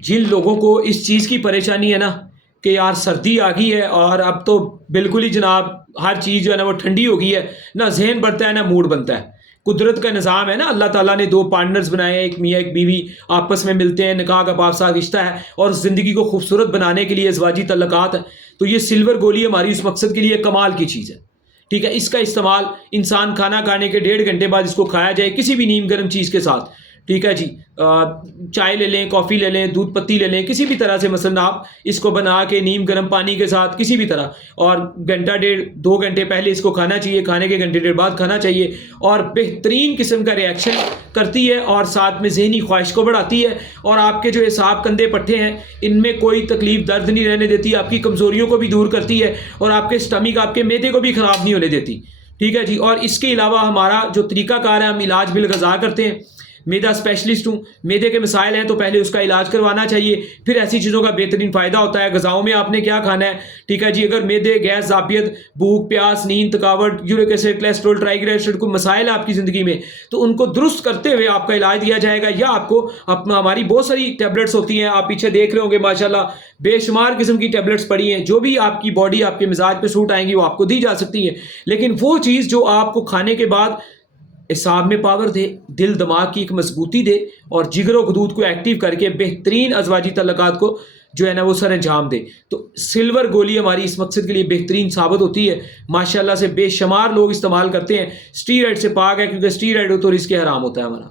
جن لوگوں کو اس چیز کی پریشانی ہے نا کہ یار سردی آ گئی ہے اور اب تو بالکل ہی جناب ہر چیز جو ہے نا وہ ٹھنڈی ہو گئی ہے، نہ ذہن بڑھتا ہے نہ موڈ بنتا ہے. قدرت کا نظام ہے نا، اللہ تعالیٰ نے دو پارٹنرز بنائے ہیں، ایک میاں ایک بیوی آپس میں ملتے ہیں، نکاح کا باوسا رشتہ ہے اور زندگی کو خوبصورت بنانے کے لیے ازواجی تعلقات ہیں. تو یہ سلور گولی ہماری اس مقصد کے لیے کمال کی چیز ہے. ٹھیک ہے، اس کا استعمال انسان کھانا کھانے کے 1.5 گھنٹے بعد اس کو کھایا جائے کسی بھی نیم گرم چیز کے ساتھ. ٹھیک ہے جی، چائے لے لیں، کافی لے لیں، دودھ پتی لے لیں، کسی بھی طرح سے مثلا آپ اس کو بنا کے نیم گرم پانی کے ساتھ کسی بھی طرح، اور 1.5-2 گھنٹے پہلے اس کو کھانا چاہیے، کھانے کے 1.5 گھنٹے بعد کھانا چاہیے، اور بہترین قسم کا ریئیکشن کرتی ہے اور ساتھ میں ذہنی خواہش کو بڑھاتی ہے، اور آپ کے جو اعصاب کندھے پٹھے ہیں ان میں کوئی تکلیف درد نہیں رہنے دیتی، آپ کی کمزوریوں کو بھی دور کرتی ہے اور آپ کے اسٹمک آپ کے معدے کو بھی خراب نہیں ہونے دیتی. ٹھیک ہے جی. اور اس کے علاوہ ہمارا جو طریقہ کار ہے، ہم علاج بالغذا کرتے ہیں. میدا اسپیشلسٹ ہوں، میدے کے مسائل ہیں تو پہلے اس کا علاج کروانا چاہیے، پھر ایسی چیزوں کا بہترین فائدہ ہوتا ہے. غذاؤں میں آپ نے کیا کھانا ہے؟ ٹھیک ہے جی. اگر میدے، گیس، ذابیت، بھوک، پیاس، نیند، تھکاوٹ، یورک ایسڈ، کولیسٹرول، ٹرائیگلائسیرائڈ کو مسائل ہے آپ کی زندگی میں، تو ان کو درست کرتے ہوئے آپ کا علاج دیا جائے گا. یا آپ کو ہماری بہت ساری ٹیبلٹس ہوتی ہیں، آپ پیچھے دیکھ رہے ہوں گے ماشاءاللہ بے شمار قسم کی ٹیبلٹس پڑی ہیں، جو بھی آپ کی باڈی آپ کے مزاج پہ سوٹ آئیں گی وہ آپ کو دی جا سکتی ہیں. لیکن وہ چیز جو آپ کو کھانے کے بعد اعصاب میں پاور دے، دل دماغ کی ایک مضبوطی دے اور جگر و غدود کو ایکٹیو کر کے بہترین ازواجی تعلقات کو جو ہے نا وہ سر انجام دے، تو سلور گولی ہماری اس مقصد کے لیے بہترین ثابت ہوتی ہے. ماشاءاللہ سے بے شمار لوگ استعمال کرتے ہیں. اسٹیرائڈ سے پاک ہے، کیونکہ اسٹیرائڈ ہو تو رزق حرام ہوتا ہے ہمارا.